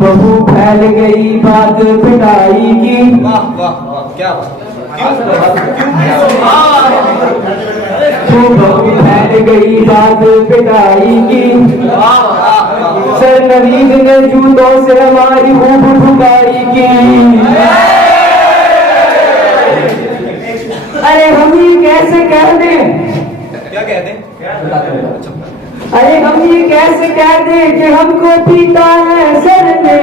बहू फैल गई बात पिटाई की। वाह वाह वाह, क्या बात। बहू फैल गई बात पिटाई की। सर नवीद ने जूतों से हमारी ऊब ठुकाई की। अरे हम ये कैसे कह दें? क्या कह दें? अरे हम ये कैसे कह दें कि हमको पीता है सर ने।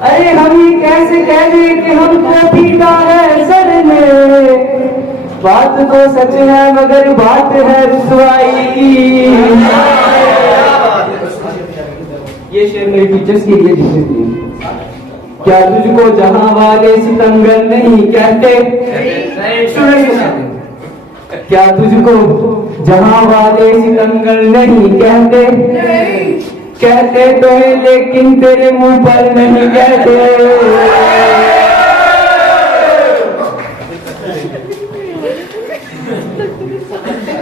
अरे हम ये कैसे कह दें कि हमको पीता है सर ने। बात तो सच है मगर बात है रुसवाई की। ये शेर मेरे टीचर्स के लिए लिखे थे। क्या तुझको जहां वाले सितंगर नहीं कहते? क्या तुझको जहां वाले सितंगर नहीं कहते? कहते तो है लेकिन तेरे मुंह पर नहीं कहते।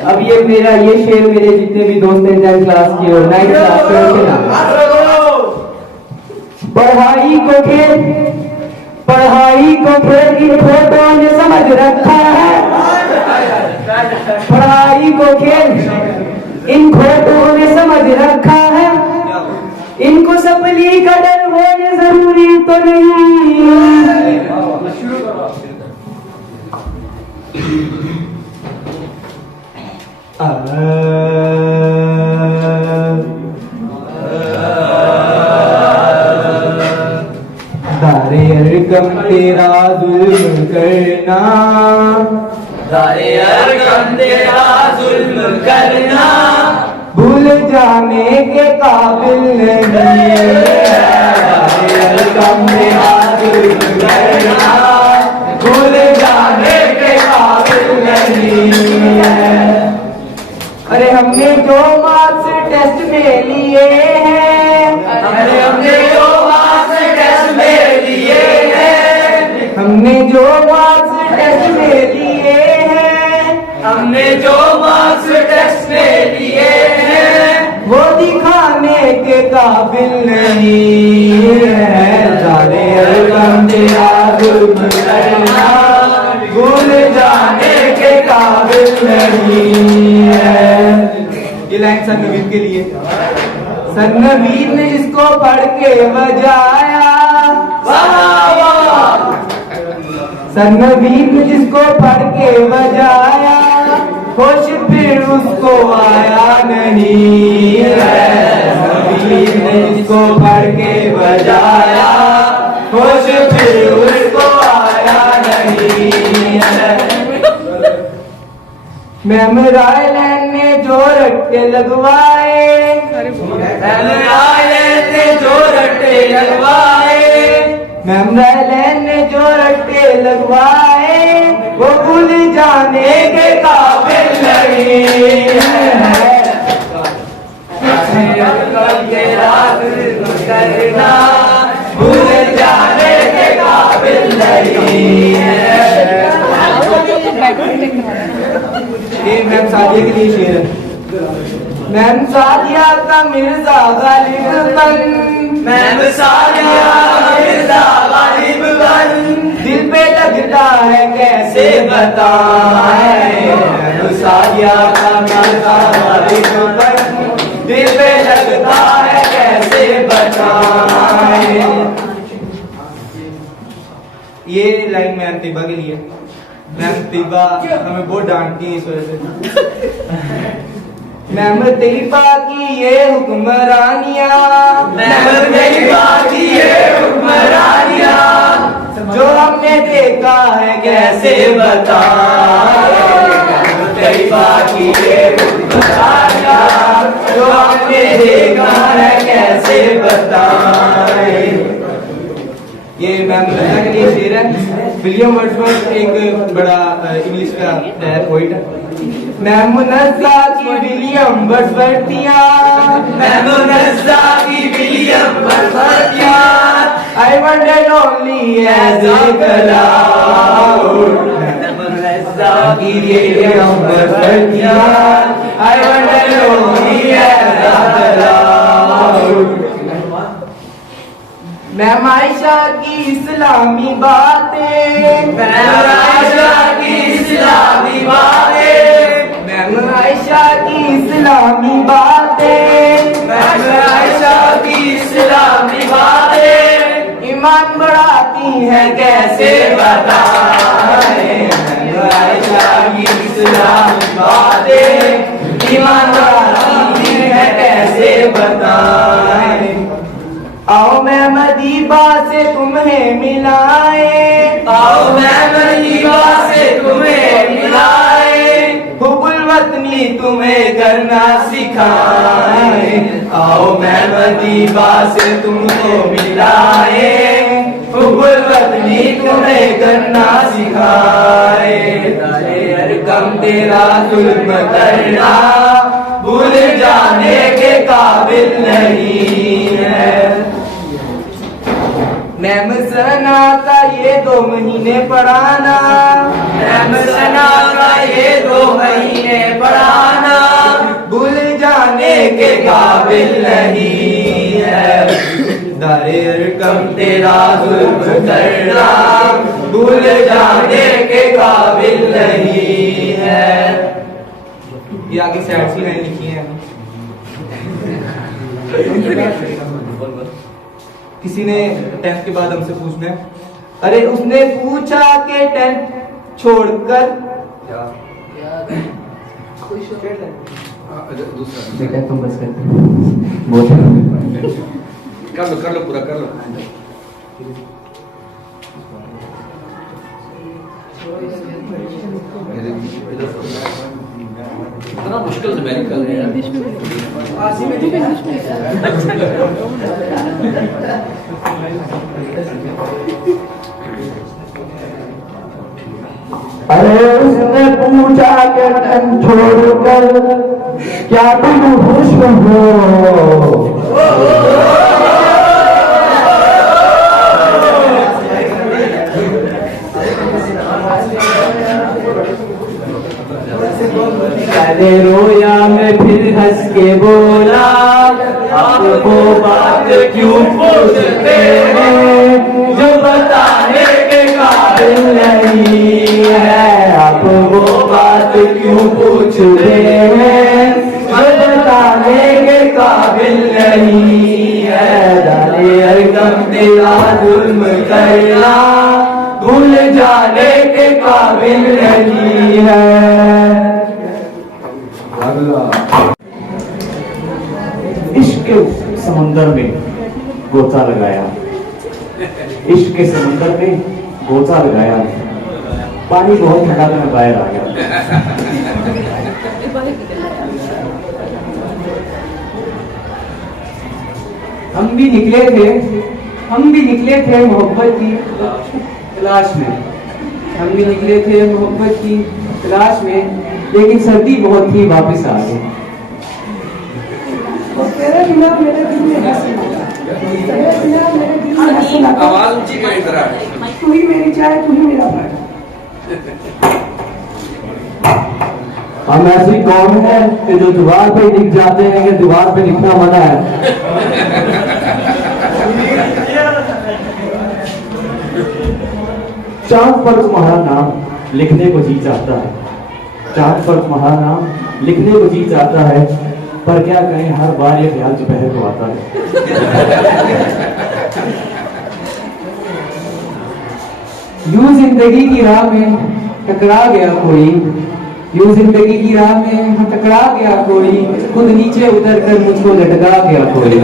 अब ये शेर मेरे जितने भी दोस्त हैं 10th क्लास के और 9th क्लास के पढ़ाई को खेल इन फोटो ने समझ रखा है। पढ़ाई को खेल इन फोटो ने समझ रखा है। इनको सपली का डर होने जरूरी तो नहीं। दारे अरकम तेरा जुल्म करना। दारे अरकम तेरा जुल्म करना भूल जाने के काबिल नहीं। दारे अरकम तेरा जुल्म करना भूल जाने के काबिल नहीं है। अरे हमने जो मार्क्स टेस्ट में लिए हैं। हमने जो मार्क्स टेस्ट में लिए हैं। हमने जो मार्क्स टेस्ट में लिए हैं। हमने जो मार्क्स टेस्ट में लिए हैं वो दिखाने के काबिल नहीं है। दारे अरकम तेरा जुल्म करना भूल जाने के काबिल नहीं है। ये लाइन सर नवीद के लिए। सर नवीद ने इसको पढ़ के बजाया। सर नवीद ने जिसको पढ़ के बजाया होश फिर उसको आया नहीं है। नवीद ने जिसको पढ़ के बजाया होश फिर उसको आया नहीं है। मैम रायलैंड ने जो रट्टे लगवाए। मैम रायलैंड ने जो रट्टे लगवाए। मैम रायलैंड ने जो रट्टे लगवाए वो भूल जाने के काबिल नहीं है। तेरा जुल्म करना भूल जाने के काबिल नहीं है। ये मैम सादिया के लिए शेर है। मैम सादिया का मिर्जा गालिब बन। मैम सादिया मिर्जा गालिब बन दिल पे लगता है कैसे बताएं। मैम सादिया का मिर्जा गालिब बन दिल पे लगता है कैसे बताएं। ये लाइन मैम तिबा के लिए। मैम तिबा हमें बहुत डांटती है इस वजह से। मैम तिबा की ये हुक्मरानियाँ। मैम तिबा की ये हुक्मरानियाँ जो हमने देखा है कैसे बताएं। मैम तिबा की ये हुक्मरानियाँ विलियम वर्ड्सवर्थ एक बड़ा इंग्लिश का पोइट है। मैं मुनज़्ज़ा की विलियम वर्ड्सवर्थिया, मैं मुनज़्ज़ा की विलियम वर्ड्सवर्थिया, I wandered lonely as a cloud. मैं मुनज़्ज़ा की विलियम वर्ड्सवर्थिया, I wandered lonely as a cloud. मैं आयशा की इस्लामी बातें, मैं आयशा की इस्लामी बातें, मैं आयशा की इस्लामी बातें, मैं आयशा की इस्लामी बातें ईमान बढ़ाती है कैसे बताएं। मैं आयशा की इस्लामी बातें ईमान बढ़ाती है कैसे बताएं। आओ मैं मदीबा से तुम्हें मिलाए, आओ मैं मदीबा से तुम्हें मिलाए, हुब्बुल वतनी तुम्हें करना सिखाए। आओ मैं मदीबा से तुमको मिलाए, हुब्बुल वतनी तुम्हें करना सिखाए। तारे अरकम तेरा जुल्म करना भूल जाने के काबिल नहीं है। मैम सना का ये 2 महीने पढ़ाना, मैम सना का ये 2 महीने पढ़ाना भूल जाने के काबिल नहीं है। दारे अरकम तेरा जुल्म करना भूल जाने के काबिल नहीं है। ये आगे सैड सी लाइन लिखी है। किसी ने 10th के बाद हमसे पूछना है, अरे उसने पूछा कि 10th छोड़कर बेटा तुम बस कर लो पूरा कर लो। इतना मुश्किल से मैंने कर रहे हैं। अरे उसने पूछा कि तुम छोड़कर क्या तुम खुश हो। पहले रोया मैं फिर हंस के बोला, आप वो बात क्यों पूछते हैं जो बताने के काबिल नहीं है। आप वो बात क्यों पूछते हैं जो बताने के काबिल नहीं है। दाने अरकम तेरा जुल्म करना भूल जाने के काबिल नहीं है। इश्क के समुंदर में गोता लगाया, इश्क के समुंदर में गोता लगाया, पानी बहुत ठंडा था मैं बाहर आ गया। हम भी निकले थे मोहब्बत की तलाश में, हम भी निकले थे मोहब्बत की तलाश में, लेकिन सर्दी बहुत थी वापस आ गए। तेरे बिना मेरे दिल में हंसी लगा, तेरे बिना मेरे दिल में हंसी लगा। आवाज ऊंची कर इधर आ। तू ही मेरी चाय, तू ही मेरा प्राण। हम ऐसी कौन है कि जो दीवार पे लिख जाते हैं कि दीवार पे लिखना मना है। चांद पर तुम्हारा नाम लिखने को जी चाहता है, चांद पर तुम्हारा नाम लिखने को जी चाहता है, पर क्या कहें हर बार ये ख्याल दोपहर को आता है। यूं जिंदगी की राह में टकरा गया कोई, यूं जिंदगी की राह में टकरा गया कोई, खुद नीचे उतर कर मुझको लटका गया कोई।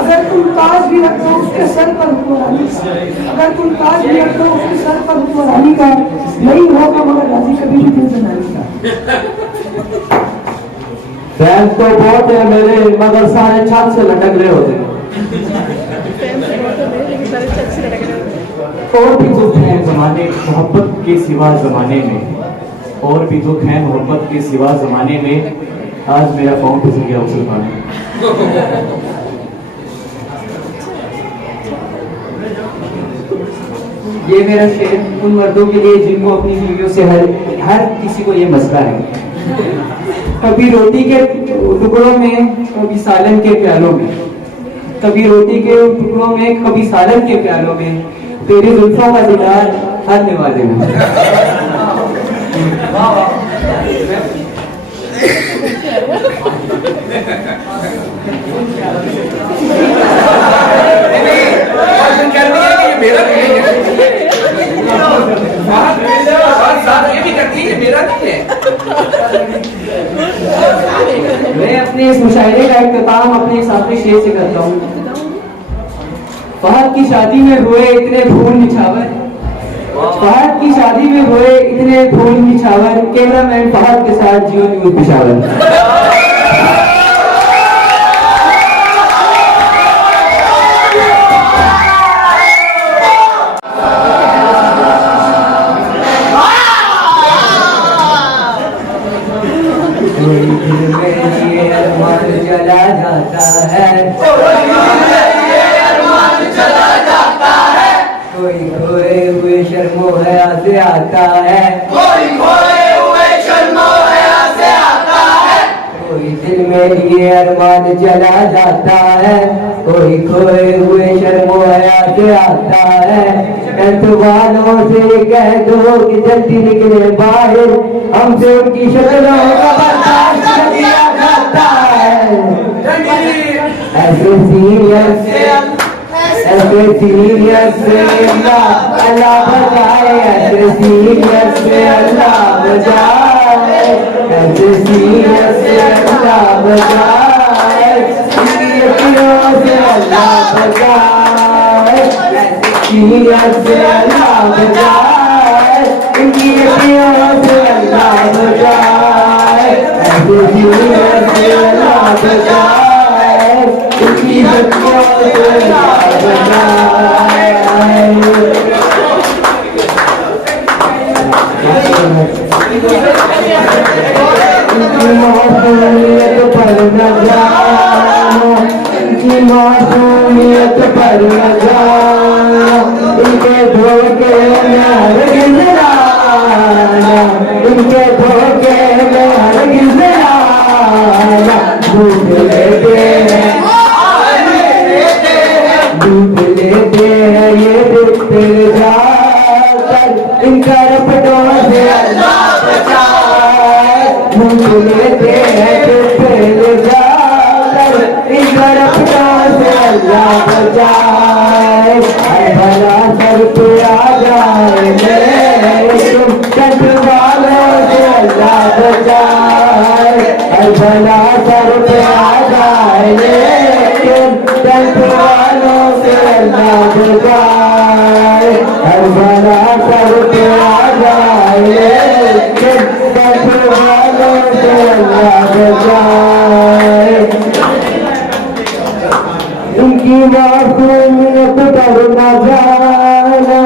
अगर तुम ताज भी रख दो उसके सर पर हुक्मरानी का, अगर तुम ताज भी रख दो उसके सर पर हुक्मरानी का, नहीं होगा मगर राजी कभी भी दिल से नानी का। फैन तो बहुत है मेरे मगर सारे छत से लटक रहे होते हैं। और भी दुख है जमाने मोहब्बत के सिवा जमाने में, और भी दुख है मोहब्बत के सिवा जमाने में, आज मेरा पाँव फिसल गया उस पानी। ये मेरा शेर उन मर्दों के लिए जिनको अपनी बीवियों से हर किसी को ये मसला है। कभी रोटी के टुकड़ों में, कभी सालन के प्यालों में, कभी रोटी के टुकड़ों में, कभी सालन के प्यालों में, तेरी जुल्फों का दीदार हर निवाले में। मेरा ये भी करती है, मेरा नहीं है। मैं अपने इस मुशायरे का इख्तिताम अपने साथी शेर से करता हूँ। फहद की शादी में हुए इतने फूल निछावर, फहद की शादी में हुए इतने फूल निछावर, कैमरामैन फहद के साथ जियो न्यूज पिशावर। चला जाता है, कोई खोए हुए शर्मो हया से आता है, कोई दिल में लिए अरमान चला जाता है, कोई खोए हुए शर्मो हया से आता है। वालों से कह दो कि जल्दी निकले बाहर, हमसे उनकी शक्लों का बर्दाश्त न किया जाता है। ऐसे सीनियर से अल्लाह बचाए, ऐसे सीनियर से अल्लाह बचाए, ऐसे सीनियर से अल्लाह बचाए, इनकी अखियों से अल्लाह बचाए, ऐसे सीनियर से अल्लाह बचाए, इनकी अखियों से अल्लाह बचाए, ऐसे सीनियर से अल्लाह बचाए, इनकी अखियों से अल्लाह बचाए। इनकी मासूमियत पर न जाना, इनकी मासूमियत पर न जाना, इनके धोखे में हरगिज़ न आना, इनके धोखे में हरगिज़ न आना। लूट लेते हैं ये दिल जाकर, इनका रपटों से अल्लाह बचाए। लूट लेते हैं दिल जाकर, इनका रपटों से अल्लाह बचाए। हर भला सर पे आ जाए लेकिन कंठ वालों से अल्लाह बचाए। हर भला सर पे आ जाए लेकिन कंठ वालों से अल्लाह बचाए। हर भला सर पे आ जाए लेकिन कंठ वालों से अल्लाह बचाए। इनकी मासूमियत पर न जाना,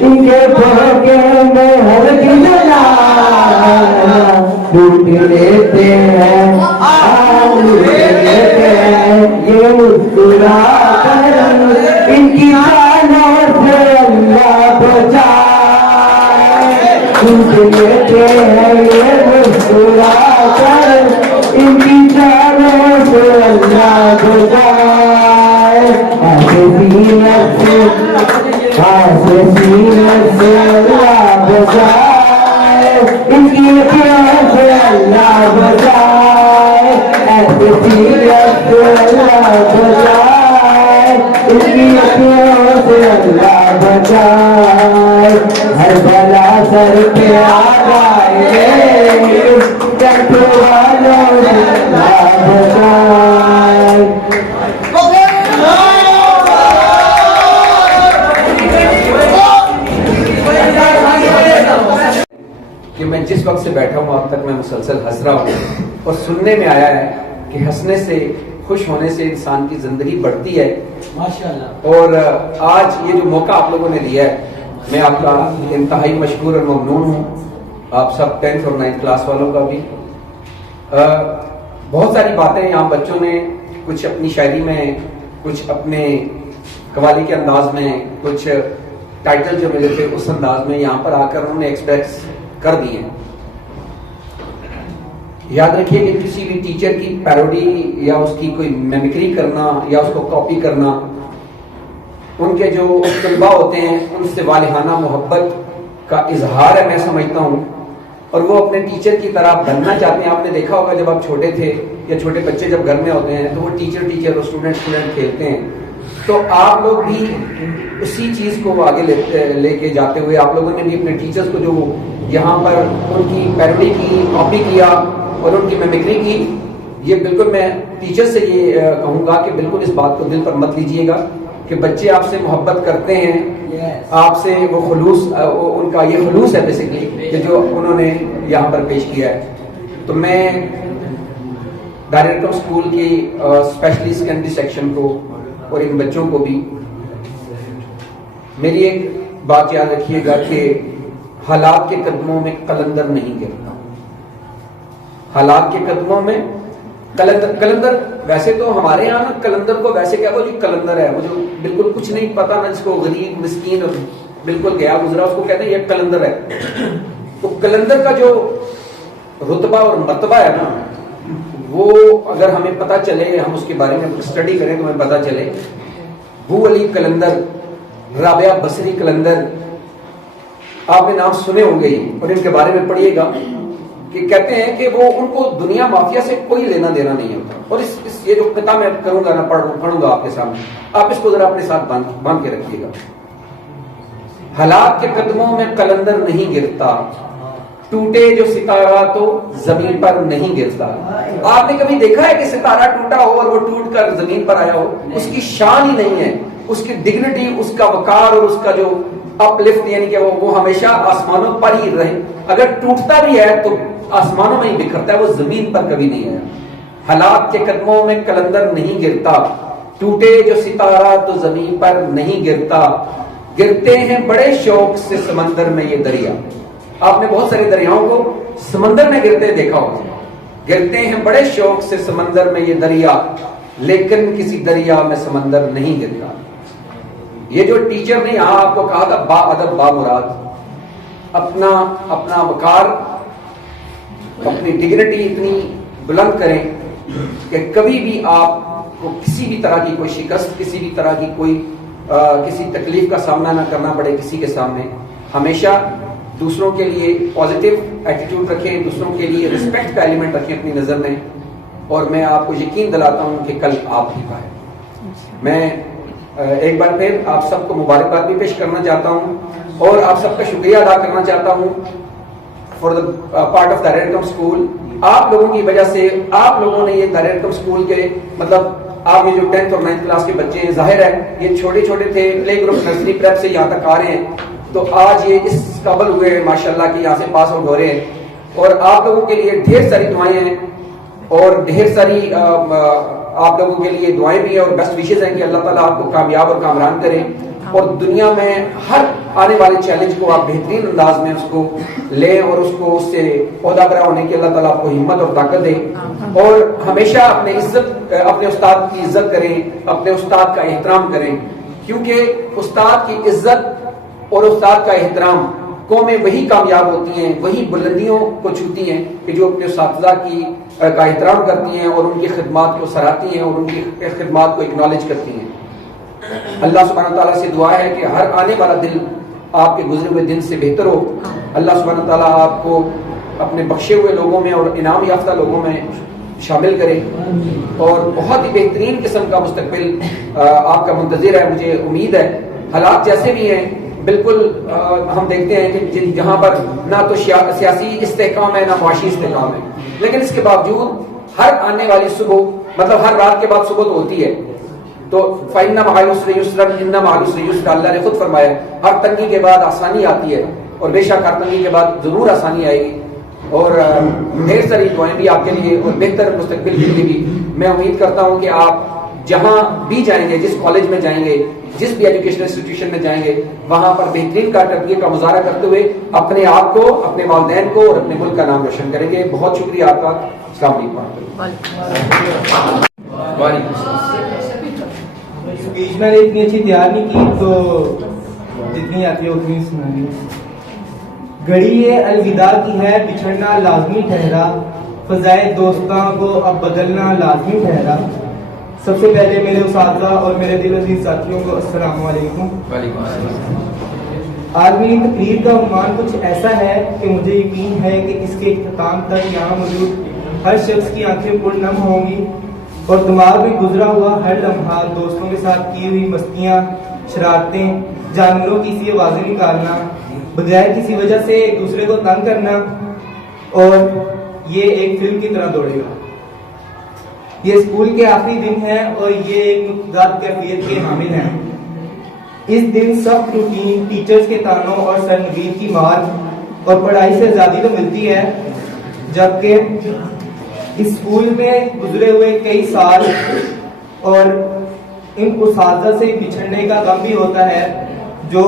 इनके धोखे में हरगिज़ न आना। लूट लेते हैं ये मुस्कुरा कर, इनकी जानों से अल्लाह बचाए। लूट लेते हैं ये मुस्कुरा कर, इनकी जानों से अल्लाह बचाए। ऐसे सीनत से अल्लाह बचाए, इनकी अखियों से अल्लाह बचाए। ऐसे सीनत से अल्लाह बचाए, इनकी अखियों से अल्लाह बचाए। हर भला सर पे आ जाए कंठ वालों से अल्लाह बचाए। कि मैं जिस वक्त से बैठा हूँ अब तक मैं मुसलसल हंस रहा हूँ, और सुनने में आया है कि हंसने से खुश होने से इंसान की जिंदगी बढ़ती है। माशाल्लाह। और आज ये जो मौका आप लोगों ने दिया है, मैं आपका इंतहाई मशकूर और ममनून हूँ, आप सब 10th और 9th क्लास वालों का भी। बहुत सारी बातें यहाँ बच्चों ने कुछ अपनी शायरी में, कुछ अपने कवाली के अंदाज में, कुछ टाइटल जो मिले थे उस अंदाज में यहाँ पर आकर उन्होंने एक्सप्रेस कर दिए। याद रखिए कि किसी भी टीचर की पैरोडी या उसकी कोई मेमिक्री करना या उसको कॉपी करना, उनके जो तलबा होते हैं उनसे वालिहाना मोहब्बत का इजहार है, मैं समझता हूँ। और वो अपने टीचर की तरह बनना चाहते हैं। आपने देखा होगा जब आप छोटे थे या छोटे बच्चे जब घर में होते हैं तो वो टीचर और स्टूडेंट खेलते हैं, तो आप लोग भी उसी चीज को आगे लेके जाते हुए आप लोगों ने भी अपने टीचर्स को जो यहाँ पर उनकी पैरोडी की, कॉपी किया और उनकी मेमिक्री की, ये बिल्कुल मैं टीचर से ये कहूँगा कि बिल्कुल इस बात को दिल पर मत लीजिएगा कि बच्चे आपसे मोहब्बत करते हैं, आपसे वो खुलूस, उनका ये खुलूस है बेसिकली कि जो उन्होंने यहाँ पर पेश किया है। तो मैं डायरेक्टर स्कूल की स्पेशली सेकेंडरी सेक्शन को और इन बच्चों को भी मेरी एक बात याद रखिएगा कि हालात के कदमों में कलंदर नहीं गिरता। हालात के कदमों में कलंदर वैसे तो हमारे यहाँ ना कलंदर को वैसे क्या, वो जो कलंदर है, वो जो बिल्कुल कुछ नहीं पता ना, जिसको गरीब मिस्कीन और बिल्कुल गया गुजरा उसको कहते हैं ये कलंदर है। तो कलंदर का जो रुतबा और मर्तबा है ना, वो अगर हमें पता चले, हम उसके बारे में स्टडी करें तो हमें पता चले। बू अली कलंदर, राबिया बसरी कलंदर, आपने नाम सुने होंगे ही और इनके बारे में पढ़िएगा कि कहते हैं कि वो उनको दुनिया माफिया से कोई लेना देना नहीं होता। और इस ये जो किताब मैं करूंगा ना, पढ़ूंगा आपके सामने, आप इसको जरा अपने साथ बांध के रखिएगा। हालात के कदमों में कलंदर नहीं गिरता, टूटे जो सितारा तो जमीन पर नहीं गिरता। आपने कभी देखा है कि सितारा टूटा हो और वो टूट कर जमीन पर आया हो? उसकी शान ही नहीं है, उसकी डिग्निटी, उसका वकार और उसका जो अपलिफ्ट, यानी कि वो हमेशा आसमानों पर ही रहे। अगर टूटता भी है तो आसमानों में ही बिखरता है, वो जमीन पर कभी नहीं आया। हालात के कदमों में कलंदर नहीं गिरता, टूटे जो सितारा तो जमीन पर नहीं गिरता। गिरते हैं बड़े शौक से समंदर में ये दरिया। आपने बहुत सारे दरियाओं को समंदर में गिरते देखा होगा। गिरते हैं बड़े शौक से समंदर में ये दरिया, लेकिन किसी दरिया में समंदर नहीं गिरता। ये जो टीचर ने यहां आपको कहा था बा अदब बा मुराद, अपना वकार, अपनी डिग्निटी इतनी बुलंद करें कि कभी भी आपको किसी भी तरह की कोई शिकस्त, किसी भी तरह की कोई किसी तकलीफ का सामना ना करना पड़े किसी के सामने। हमेशा दूसरों के लिए पॉजिटिव एटीट्यूड रखें, दूसरों के लिए रिस्पेक्ट का एलिमेंट रखें अपनी नजर में। और मैं आपको यकीन दिलाता हूं कि कल आप ही का है। मैं एक बार फिर आप सबको मुबारकबाद भी पेश करना चाहता हूं और आप सबका शुक्रिया अदा करना चाहता हूं फॉर द पार्ट ऑफ दायरा स्कूल। आप लोगों की वजह से, आप लोगों ने ये दायरा स्कूल के मतलब आप ये जो 10th और 9th क्लास के बच्चे हैं, जाहिर है ये छोटे छोटे थे, प्ले ग्रुप नर्सरी प्रेप से यहाँ तक आ रहे हैं, तो आज ये इस काबिल हुए हैं माशाल्लाह कि यहाँ से पास आउट हो रहे हैं। और आप लोगों के लिए ढेर सारी दुआएं हैं और ढेर सारी आप लोगों के लिए दुआएं भी हैं और बेस्ट विशेष हैं कि अल्लाह ताला आपको कामयाब और कामरान करे और दुनिया में हर आने वाले चैलेंज को आप बेहतरीन अंदाज में उसको लें और उसको उससे ओहदा बरा होने की अल्लाह ताला आपको हिम्मत और ताकत दे। और हमेशा अपने उस्ताद की इज्जत करें, अपने उस्ताद का एहतराम करें, क्योंकि उस्ताद की इज्जत और उस्ताद का एहतराम कौमें वही कामयाब होती हैं, वही बुलंदियों को छूती हैं कि जो अपने उस्ताद की का एहतराम करती हैं और उनकी खिदमत को सराहती हैं और उनकी खिदमत को एक्नॉलेज करती हैं। अल्लाह सुब्हानहू तआला से दुआ है कि हर आने वाला दिन आपके गुजरे हुए दिन से बेहतर हो। अल्लाह सुब्हानहू तआला आपको अपने बख्शे हुए लोगों में और इनाम याफ्ता लोगों में शामिल करे और बहुत ही बेहतरीन किस्म का मुस्तकबिल आपका मुंतज़िर है। मुझे उम्मीद है हालात जैसे भी हैं बिल्कुल हम देखते हैं कि जहाँ पर ना तो सियासी इस्तेहकाम है ना मुआशी इस्तेहकाम है, लेकिन इसके बावजूद हर आने वाली सुबह मतलब हर रात के बाद सुबह तो होती है, तो फ़इन्ना मअल उसरि युस्रन इन्ना मअल उसरि युस्रा, अल्लाह ने खुद फरमाया हर तंगी के बाद आसानी आती है और बेशक हर तंगी के बाद जरूर आसानी आएगी। और ढेर सारी दुआएं भी आपके लिए और बेहतर मुस्तकबिल के लिए भी। मैं उम्मीद करता हूं कि आप जहां भी जाएंगे, जिस कॉलेज में जाएंगे, जिस भी एजुकेशनल इंस्टीट्यूशन में जाएंगे, वहां पर बेहतरीन कारकर्दगी का मुजाहरा करते हुए अपने आप को, अपने वालिदैन को और अपने मुल्क का नाम रोशन करेंगे। बहुत शुक्रिया आपका। अस्सलाम वालेकुम। स्पीच मैंने इतनी अच्छी तैयार नहीं की, तो जितनी आती है उतनी सुनानी। घड़ी ये अलविदा की है, बिछड़ना लाजमी ठहरा, फजाए दोस्तां को अब बदलना लाजमी ठहरा। सबसे पहले मेरे उस्ताद और मेरे दिल अजीज साथियों को अस्सलाम वालेकुम। आज मेरी तकरीर का उन्वान कुछ ऐसा है कि मुझे यकीन है कि इसके इख्तिताम तक यहाँ मौजूद हर शख्स की आंखें पुरनम होंगी और दिमाग में गुजरा हुआ हर लम्हा, दोस्तों के साथ की हुई मस्तियाँ, शरारतें, जानवरों की सी आवाज़ें निकालना, बगैर किसी वजह से एक दूसरे को तंग करना, और ये एक फिल्म की तरह दौड़ेगा। ये स्कूल के आखिरी दिन है और ये एक मुतज़ाद कैफियत के हामिल हैं। इस दिन सख्त रूटीन, टीचर्स के तानों और सरनगीर की मार और पढ़ाई से आज़ादी तो मिलती है, जबकि इस स्कूल में गुजरे हुए कई साल और इन उस्ताद से बिछड़ने का गम भी होता है, जो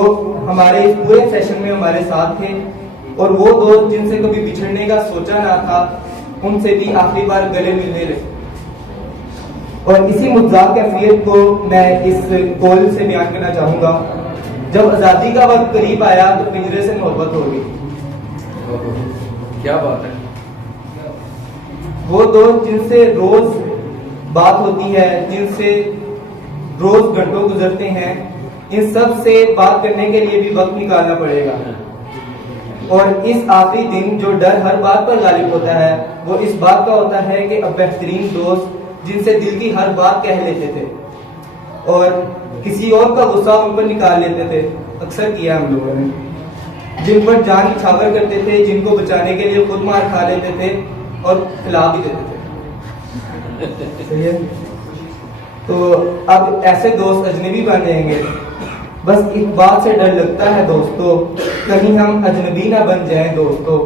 हमारे इस पूरे सेशन में हमारे साथ थे, और वो दोस्त जिनसे कभी बिछड़ने का सोचा ना था, उनसे भी आखिरी बार गले मिलने लगे। और इसी मुतज़ाद कैफियत को मैं इस कॉल से बयान करना चाहूँगा। जब आज़ादी का वक्त करीब आया तो पिंजरे से मोहब्बत हो गई। क्या बात है। वो दोस्त जिनसे रोज बात होती है, जिनसे रोज घंटों गुजरते हैं, इन सब से बात करने के लिए भी वक्त निकालना पड़ेगा। और इस आखिरी दिन जो डर हर बात पर गालिब होता है, वो इस बात का होता है कि अब बेहतरीन दोस्त जिनसे दिल की हर बात कह लेते थे और किसी और का गुस्सा उन पर निकाल लेते थे, अक्सर किया हम लोगों ने, जिन पर जान निछावर करते थे, जिनको बचाने के लिए खुद मार खा लेते थे और खिला भी देते थे। सही है? तो अब ऐसे दोस्त अजनबी बन जाएंगे। बस इस बात से डर लगता है दोस्तों, कहीं हम अजनबी ना बन जाएं दोस्तों।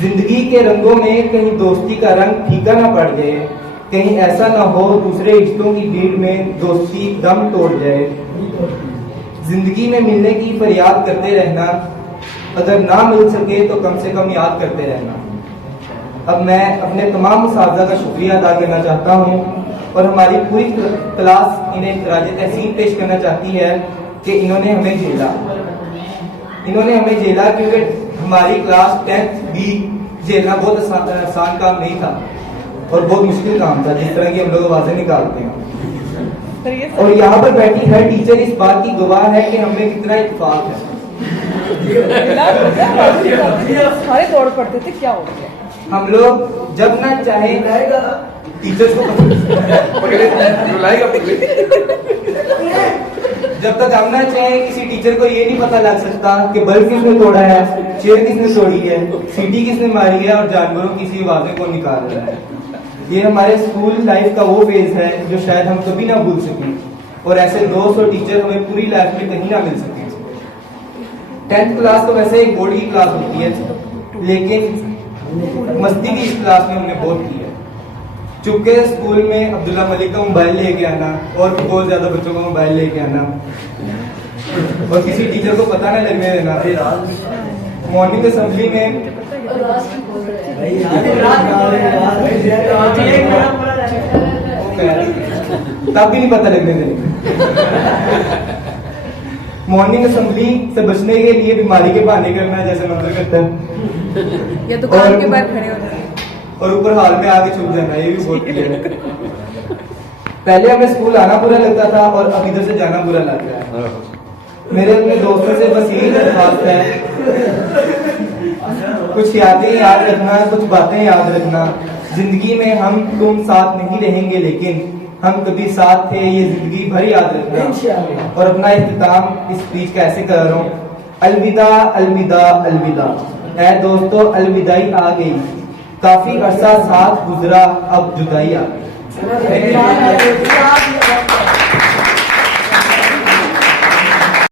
जिंदगी के रंगों में कहीं दोस्ती का रंग फीका ना पड़ जाए, कहीं ऐसा ना हो दूसरे रिश्तों की भीड़ में दोस्ती दम तोड़ जाए। जिंदगी में मिलने की फरियाद करते रहना, अगर ना मिल सके तो कम से कम याद करते रहना। अब मैं अपने तमाम उस्ताद का शुक्रिया अदा करना चाहता हूँ और हमारी पूरी क्लास इन्हें खराज तहसीन पेश करना चाहती है कि इन्होंने हमें झेला। इन्होंने हमें झेला क्योंकि हमारी क्लास 10th भी झेलना बहुत आसान काम नहीं था और बहुत मुश्किल काम था, जिस तरह की हम लोग आवाजें निकालते हैं। और यहाँ पर बैठी हर टीचर इस बात की गवाह है कि हमें कितना इत्तेफाक है। सारे दौड़ पड़ते थे, क्या हो गया? हम लोग जब ना चाहे टीचर्स को जब तक हम ना चाहे किसी टीचर को ये नहीं पता लग सकता कि बल्ब किसने तोड़ा है, चेयर किसने तोड़ी है, सीटी किसने मारी है और जानवरों की सी आवाजें को निकाल रहा है। ये हमारे स्कूल लाइफ का वो फेज है जो शायद हम कभी ना भूल सकें और ऐसे दोस्त और टीचर हमें पूरी लाइफ में कहीं ना मिल सके। 10th क्लास तो वैसे एक बोर्ड की क्लास होती है, लेकिन मस्ती भी इस क्लास में हमने बहुत की है। चुपके स्कूल में अब्दुल्ला मलिक का मोबाइल लेके आना और बहुत ज्यादा बच्चों का मोबाइल लेके आना और किसी टीचर को पता ना लगने देना। मॉर्निंग असेंबली में तब भी नहीं पता लगने देने। मॉर्निंग असेंबली से बचने के लिए बीमारी के बहाने करना, जैसे मंदिर करता है, या दुकान के बाहर खड़े हो जाए और ऊपर हाल में आके छुप जाना, ये भी बहुत किया है। पहले हमें स्कूल आना बुरा लगता था और अब इधर से जाना बुरा लग रहा है। मेरे अपने दोस्तों से बस यही दरख्वास्त है, कुछ यादें याद रखना, कुछ बातें याद रखना। जिंदगी में हम तुम साथ नहीं रहेंगे, लेकिन हम कभी साथ थे, ये जिंदगी भर याद रखना। और अपना इख्तिताम इस स्पीच कैसे कर रहा हूँ। अलविदा अलविदा अलविदा, है दोस्तों अलविदाई आ गई, काफी अरसा साथ गुजरा, अब जुदाई आ गई।